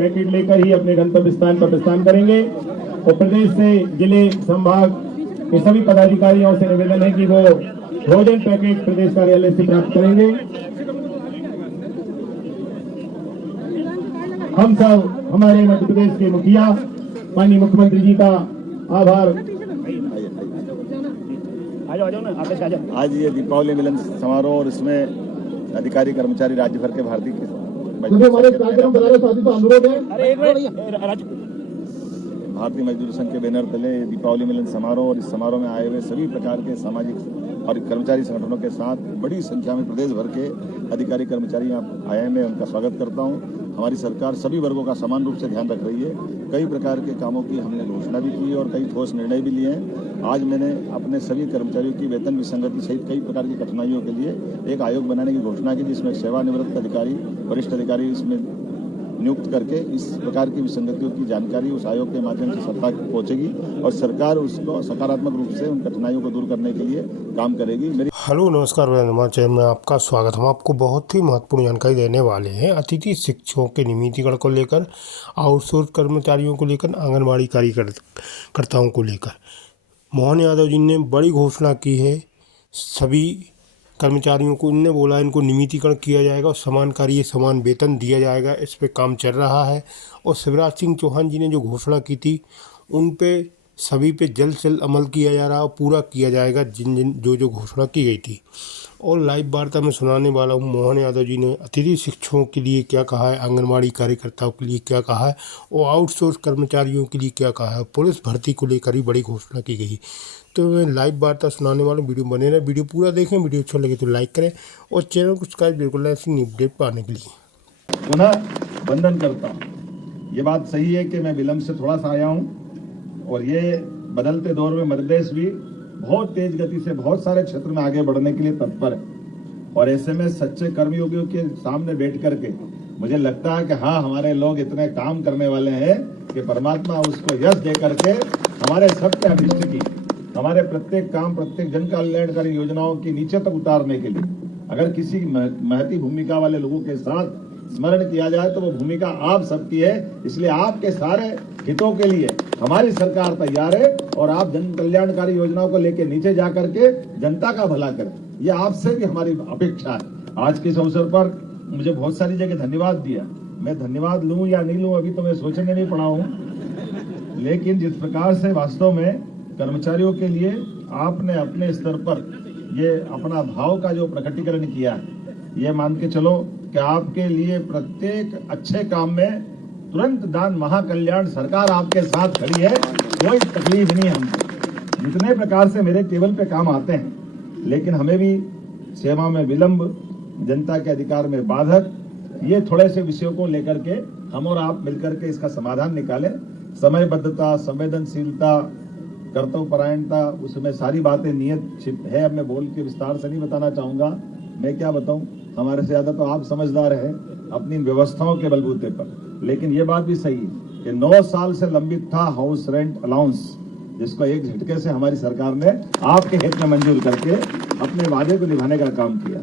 Packet लेकर ही अपने गंतव्य स्थान पर प्रस्थान करेंगे और प्रदेश से जिले संभाग के सभी पदाधिकारियों से निवेदन है कि वो भोजन पैकेट प्रदेश कार्यालय से प्राप्त करेंगे। हम सब हमारे मध्य प्रदेश के मुखिया माननीय मुख्यमंत्री जी का आभार। आज ये दीपावली मिलन समारोह और इसमें अधिकारी कर्मचारी राज्य भर के भारतीय भारतीय मजदूर संघ के बैनर तले दीपावली मिलन समारोह और इस समारोह में आए हुए सभी प्रकार के सामाजिक और कर्मचारी संगठनों के साथ बड़ी संख्या में प्रदेश भर के अधिकारी कर्मचारी यहाँ आए हैं। मैं उनका स्वागत करता हूँ। हमारी सरकार सभी वर्गों का समान रूप से ध्यान रख रही है। कई प्रकार के कामों की हमने घोषणा भी की और कई ठोस निर्णय भी लिए हैं। आज मैंने अपने सभी कर्मचारियों की वेतन विसंगति सहित कई प्रकार की कठिनाइयों के लिए एक आयोग बनाने की घोषणा की, जिसमें सेवानिवृत्त अधिकारी, वरिष्ठ अधिकारी इसमें नियुक्त करके इस प्रकार की विसंगतियों की जानकारी उस आयोग के माध्यम से सरकार तक पहुंचेगी और सरकार उसको सकारात्मक रूप से उन कठिनाइयों को दूर करने के लिए काम करेगी। हेलो नमस्कार, चैनल में आपका स्वागत। हम आपको बहुत ही महत्वपूर्ण जानकारी देने वाले हैं अतिथि शिक्षकों के नियमितीकरण को लेकर, आउटसोर्स कर्मचारियों को लेकर, आंगनबाड़ी कार्यकर्ताओं को लेकर। मोहन यादव जी ने बड़ी घोषणा की है। सभी कर्मचारियों को इनने बोला इनको नियमितीकरण किया जाएगा और समान कार्य समान वेतन दिया जाएगा। इस पे काम चल रहा है और शिवराज सिंह चौहान जी ने जो घोषणा की थी उन पे सभी पे जल्द से जल्द अमल किया जा रहा है और पूरा किया जाएगा जिन जो घोषणा की गई थी। और लाइव वार्ता में सुनाने वाला हूँ मोहन यादव जी ने अतिथि शिक्षकों के लिए क्या कहा है, आंगनबाड़ी कार्यकर्ताओं के लिए क्या कहा है और आउटसोर्स कर्मचारियों के लिए क्या कहा है। पुलिस भर्ती को लेकर ही बड़ी घोषणा की गई। तो मैं लाइव वार्ता सुनाने वाला वीडियो बने रहे, वीडियो पूरा देखें। वीडियो अच्छा लगे तो लाइक करें और चैनल को सब्सक्राइब बिल्कुल ऐसी अपडेट पाने के लिए। पुनः वंदन करता हूँ। ये बात सही है कि मैं विलम्ब से थोड़ा सा आया हूँ और ये बदलते दौर में मध्य प्रदेश भी बहुत तेज गति से बहुत सारे क्षेत्र में आगे बढ़ने के लिए तत्पर है और ऐसे में सच्चे कर्मयोगियों के सामने बैठ करके मुझे लगता है कि हाँ, हमारे लोग इतने काम करने वाले हैं कि परमात्मा उसको यश दे करके हमारे सबके अभिष्ट की, हमारे प्रत्येक काम, प्रत्येक जन कल्याणकारी योजनाओं की नीचे तक उतारने के लिए अगर किसी महती भूमिका वाले लोगों के साथ स्मरण किया जाए तो वो भूमिका आप सबकी है। इसलिए आपके सारे हितों के लिए हमारी सरकार तैयार है और आप जन कल्याणकारी योजनाओं को लेकर नीचे जा करके जनता का भला करें, ये आपसे भी हमारी अपेक्षा है। आज के इस अवसर पर मुझे बहुत सारी जगह धन्यवाद दिया। मैं धन्यवाद लूं या नहीं लूं अभी तो मैं सोचने नहीं पड़ा हूं, लेकिन जिस प्रकार से वास्तव में कर्मचारियों के लिए आपने अपने स्तर पर ये अपना भाव का जो प्रकटीकरण किया है, ये मान के चलो कि आपके लिए प्रत्येक अच्छे काम में तुरंत दान महाकल्याण सरकार आपके साथ खड़ी है। कोई तकलीफ नहीं हमको। जितने प्रकार से मेरे टेबल पे काम आते हैं, लेकिन हमें भी सेवा में विलंब, जनता के अधिकार में बाधक, ये थोड़े से विषयों को लेकर के हम और आप मिलकर के इसका समाधान निकालें। समयबद्धता, संवेदनशीलता, कर्तव्यपरायणता, उसमें सारी बातें नियत है। अब मैं बोल के विस्तार से नहीं बताना चाहूंगा, मैं क्या बताऊं, हमारे से ज्यादा तो आप समझदार हैं अपनी व्यवस्थाओं के बलबूते पर। लेकिन ये बात भी सही है कि 9 साल से लंबित था हाउस रेंट अलाउंस, जिसको एक झटके से हमारी सरकार ने आपके हित में मंजूर करके अपने वादे को निभाने का काम किया।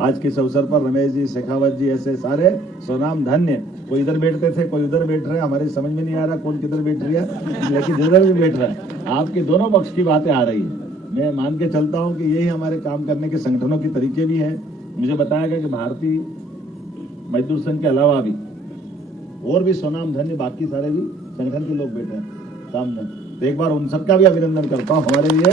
आज के इस अवसर पर रमेश जी, शेखावत जी, ऐसे सारे स्वनाम धन्य, कोई इधर बैठते थे, कोई उधर बैठ रहे हैं, हमारे समझ में नहीं आ रहा कौन किधर बैठ रही है, लेकिन जिधर भी बैठ रहा है आपके दोनों पक्ष की बातें आ रही है। मैं मान के चलता हूं कि यही हमारे काम करने के संगठनों के तरीके भी है। मुझे बताया गया कि भारतीय मजदूर संघ के अलावा भी और भी स्वनाम धन्य बाकी सारे भी संगठन के लोग बैठे हैं सामने, तो एक बार उन सबका भी अभिनंदन करता हूं। हमारे लिए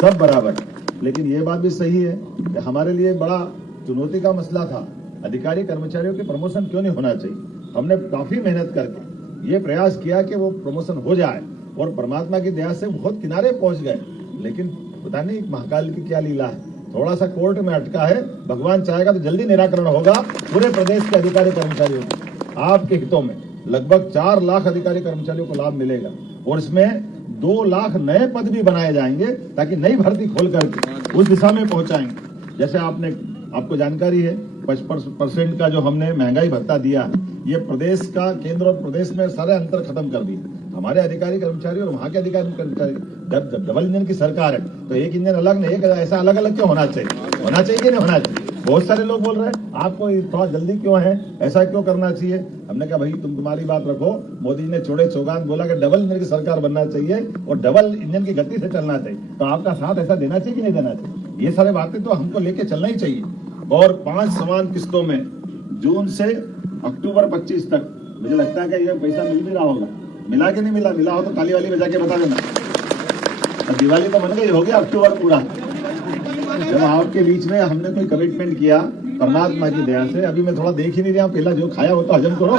सब बराबर, लेकिन ये बात भी सही है कि हमारे लिए बड़ा चुनौती का मसला था, अधिकारी कर्मचारियों के प्रमोशन क्यों नहीं होना चाहिए। हमने काफी मेहनत करके ये प्रयास किया कि वो प्रमोशन हो जाए और परमात्मा की दया से बहुत किनारे पहुंच गए, लेकिन पता नहीं महाकाल की क्या लीला है, थोड़ा सा कोर्ट में अटका है। भगवान चाहेगा तो जल्दी निराकरण होगा। पूरे प्रदेश के अधिकारी कर्मचारियों को आपके हितों में लगभग 4 लाख अधिकारी कर्मचारियों को लाभ मिलेगा और इसमें 2 लाख नए पद भी बनाए जाएंगे ताकि नई भर्ती खोल करके उस दिशा में पहुंचाएंगे। जैसे आपको जानकारी है 55% का जो हमने महंगाई भत्ता दिया, ये प्रदेश का, केंद्र और प्रदेश में सारे अंतर खत्म कर दिए। हमारे अधिकारी कर्मचारी और वहां के अधिकारी कर्मचारी, जब डबल इंजन की सरकार है तो एक इंजन अलग नहीं, एक ऐसा अलग अलग क्यों होना चाहिए? होना चाहिए कि नहीं होना चाहिए? बहुत सारे लोग बोल रहे हैं आपको थोड़ा जल्दी क्यों है, ऐसा क्यों करना चाहिए। हमने कहा भाई तुम्हारी बात रखो, मोदी जी ने चौड़े चौगान बोला कि डबल इंजन की सरकार बनना चाहिए और डबल इंजन की गति से चलना चाहिए, तो आपका साथ ऐसा देना चाहिए कि नहीं देना चाहिए। ये सारे बातें तो हमको लेके चलना ही चाहिए। और 5 समान किस्तों में जून से अक्टूबर 25 तक मुझे लगता है कि ये पैसा मिल भी रहा होगा। मिला कि नहीं मिला, मिला हो तो ताली वाली बजा के बता देना। और दिवाली तो मन गई होगी अक्टूबर पूरा। जब आपके बीच में हमने कोई कमिटमेंट किया परमात्मा की दया से, अभी मैं थोड़ा देख ही नहीं रहा, पहला जो खाया वो तो हजम करो,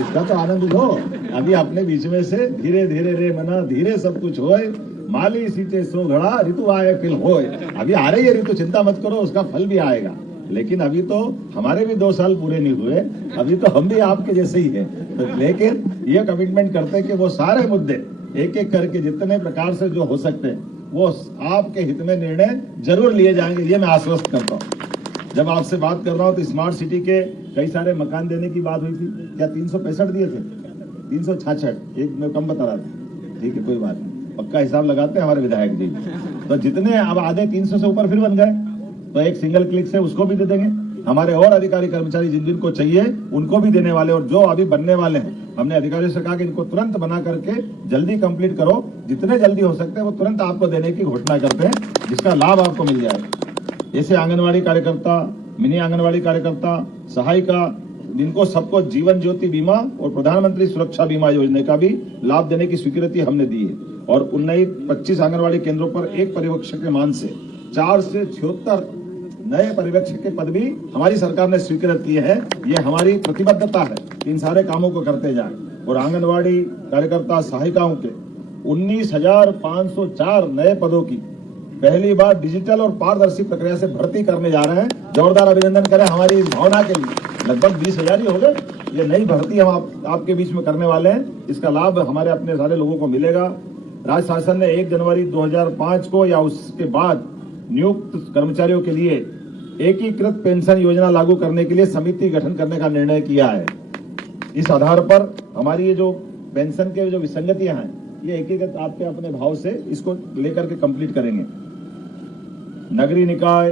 इसका तो आनंद उठो। अभी अपने बीच में से धीरे धीरे रे मना धीरे सब कुछ होए, माली सीते सो घड़ा ऋतु आए फिल होए। अभी आ रही है ऋतु, चिंता मत करो, उसका फल भी आएगा। लेकिन अभी तो हमारे भी 2 साल पूरे नहीं हुए, अभी तो हम भी आपके जैसे ही हैं। तो लेकिन ये कमिटमेंट करते हैं कि वो सारे मुद्दे एक एक करके जितने प्रकार से जो हो सकते हैं वो आपके हित में निर्णय जरूर लिए जाएंगे, ये मैं आश्वस्त करता हूँ। जब आपसे बात कर रहा हूँ तो स्मार्ट सिटी के कई सारे मकान देने की बात हुई थी, क्या 365 दिए थे? 366, एक मैं कम बता रहा था। ठीक है, कोई बात नहीं, पक्का हिसाब लगाते हैं हमारे विधायक जी। तो जितने अब आधे 300 से ऊपर फिर बन गए, तो एक सिंगल क्लिक से उसको भी दे देंगे। हमारे और अधिकारी कर्मचारी जिन जिन को चाहिए उनको भी देने वाले, और जो अभी बनने वाले हैं हमने अधिकारियों से कहा कि इनको तुरंत बना करके जल्दी कंप्लीट करो, जितने जल्दी हो सकते हैं वो तुरंत आपको देने की घोषणा करते हैं, जिसका लाभ आपको मिल जाएगा। जैसे आंगनवाड़ी कार्यकर्ता, मिनी आंगनवाड़ी कार्यकर्ता, सहायिका, जिनको सबको जीवन ज्योति बीमा और प्रधानमंत्री सुरक्षा बीमा योजना का भी लाभ देने की स्वीकृति हमने दी है। और 25 आंगनवाड़ी केंद्रों पर एक पर्यवेक्षक के मान से 4 से 76 नए पर्यवेक्षक के पद भी हमारी सरकार ने स्वीकृत किए हैं। ये हमारी प्रतिबद्धता है, इन सारे कामों को करते जाएं। और आंगनवाड़ी कार्यकर्ता सहायिकाओं के 19,504 नए पदों की पहली बार डिजिटल और पारदर्शी प्रक्रिया से भर्ती करने जा रहे हैं। जोरदार अभिनंदन करें हमारी इस भावना के लिए। लगभग 20,000 ही हो गए, ये नई भर्ती हम आपके बीच में करने वाले हैं। इसका लाभ हमारे अपने सारे लोगों को मिलेगा। राज्य शासन ने 1 जनवरी 2005 को या उसके बाद नियुक्त कर्मचारियों के लिए एकीकृत पेंशन योजना लागू करने के लिए समिति गठन करने का निर्णय किया है। इस आधार पर हमारी ये जो पेंशन के जो विसंगतियां हैं, ये एकीकृत आपके अपने भाव से इसको लेकर के कंप्लीट करेंगे। नगरीय निकाय,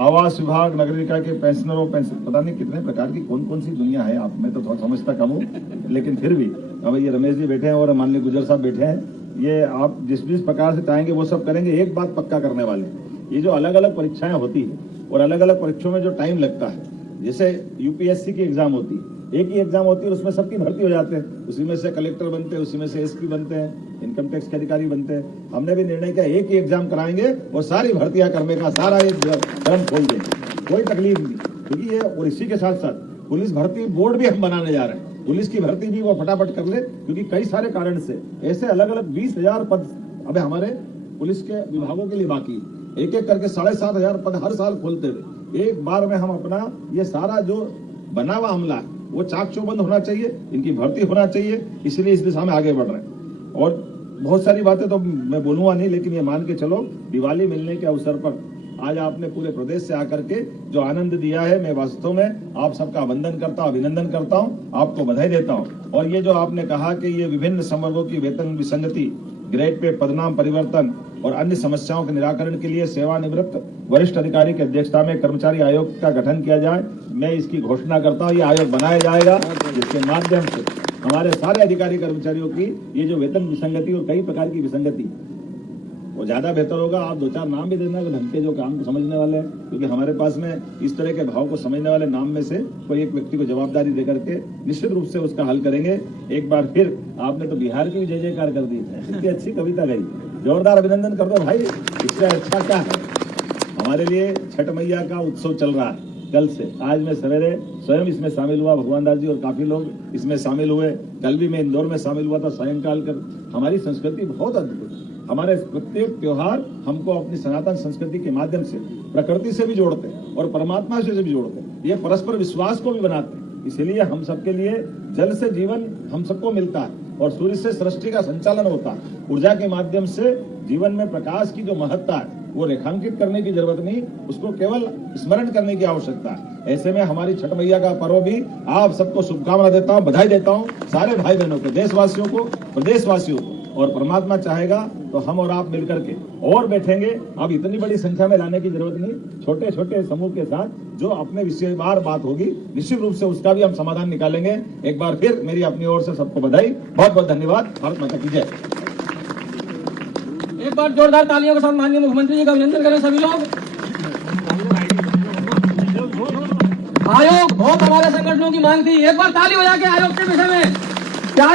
आवास विभाग, नगरीय निकाय के पेंशनरों, पेंशन पता नहीं कितने प्रकार की कौन कौन सी दुनिया है। आप मैं तो थोड़ा समझता कम हूँ, लेकिन फिर भी अब ये रमेश जी बैठे हैं और माननीय गुजर साहब बैठे हैं, ये आप जिस प्रकार से चाहेंगे वो सब करेंगे। एक बात पक्का करने वाले, ये जो अलग अलग परीक्षाएं होती है और अलग अलग परीक्षाओं में जो टाइम लगता है, जैसे यूपीएससी की एग्जाम होती है, एक ही एग्जाम होती है, उसमें सबकी भर्ती हो जाते हैं, उसी में से कलेक्टर बनते हैं, उसी में से एसपी बनते हैं, इनकम टैक्स के अधिकारी बनते हैं। हमने भी निर्णय किया एक ही एग्जाम कराएंगे और सारी भर्तियां करने का सारा एक क्रम खोल देंगे, कोई तकलीफ नहीं। क्योंकि ये और इसी के साथ साथ पुलिस भर्ती बोर्ड भी हम बनाने जा रहे हैं, पुलिस की भर्ती भी वो फटाफट कर ले, क्योंकि कई सारे कारण से ऐसे अलग अलग 20,000 पद अबे हमारे पुलिस के विभागों के लिए बाकी है। एक एक करके 7,500 पद हर साल खोलते हुए एक बार में हम अपना ये सारा जो बना हुआ हमला है वो चाक चौबंद होना चाहिए, इनकी भर्ती होना चाहिए, इसलिए इस दिशा में आगे बढ़ रहे हैं। और बहुत सारी बातें तो मैं बोलूंगा नहीं, लेकिन ये मान के चलो दिवाली मिलने के अवसर पर आज आपने पूरे प्रदेश से आकर के जो आनंद दिया है, मैं वास्तव में आप सबका वंदन करता हूं, अभिनंदन करता हूं, आपको बधाई देता हूं। और ये जो आपने कहा कि ये विभिन्न संवर्गों की वेतन विसंगति, ग्रेड पे पदनाम परिवर्तन और अन्य समस्याओं के निराकरण के लिए सेवानिवृत्त वरिष्ठ अधिकारी की अध्यक्षता में कर्मचारी आयोग का गठन किया जाए, मैं इसकी घोषणा करता हूं। ये आयोग बनाया जाएगा जिसके माध्यम से हमारे सारे अधिकारी कर्मचारियों की ये जो वेतन विसंगति और कई प्रकार की विसंगति वो ज्यादा बेहतर होगा। आप 2-4 नाम भी देना ढंग के जो काम को समझने वाले हैं, क्योंकि हमारे पास में इस तरह के भाव को समझने वाले नाम में से कोई एक व्यक्ति को जवाबदारी देकर के निश्चित रूप से उसका हल करेंगे। एक बार फिर आपने तो बिहार की भी जय जयकार कर दी, इतनी अच्छी कविता गई, जोरदार अभिनंदन कर दो भाई, इससे अच्छा क्या है। हमारे लिए छठ मैया का उत्सव चल रहा है कल से। आज मैं सवेरे स्वयं इसमें शामिल हुआ, भगवान दास जी और काफी लोग इसमें शामिल हुए। कल भी मैं इंदौर में शामिल हुआ था सायंकाल कर। हमारी संस्कृति बहुत अद्भुत, हमारे प्रत्येक त्योहार हमको अपनी सनातन संस्कृति के माध्यम से प्रकृति से भी जोड़ते हैं और परमात्मा से भी जोड़ते हैं। ये परस्पर विश्वास को भी बनाते हैं। इसलिए हम सबके लिए जल से जीवन हम सबको मिलता है और सूर्य से सृष्टि का संचालन होता है। ऊर्जा के माध्यम से जीवन में प्रकाश की जो महत्ता है वो रेखांकित करने की जरूरत नहीं, उसको केवल स्मरण करने की आवश्यकता है। ऐसे में हमारी छठ मैया का पर्व भी आप सबको शुभकामना देता हूँ, बधाई देता हूँ। सारे भाई बहनों को, देशवासियों को, प्रदेशवासियों को और परमात्मा चाहेगा तो हम और आप मिलकर के और बैठेंगे। अब इतनी बड़ी संख्या में लाने की जरूरत नहीं, छोटे छोटे समूह के साथ जो अपने विषयवार बात होगी निश्चित रूप से उसका भी हम समाधान निकालेंगे। एक बार फिर मेरी अपनी ओर से सबको बधाई, बहुत बहुत धन्यवाद। भारत माता की जय। एक बार जोरदार तालियों के साथ माननीय मुख्यमंत्री जी का अभिनंदन करें सभी लोग। आयोग बहुत हमारे संगठनों की मांग थी, एक बार ताली बजा के आयोग के विषय में क्या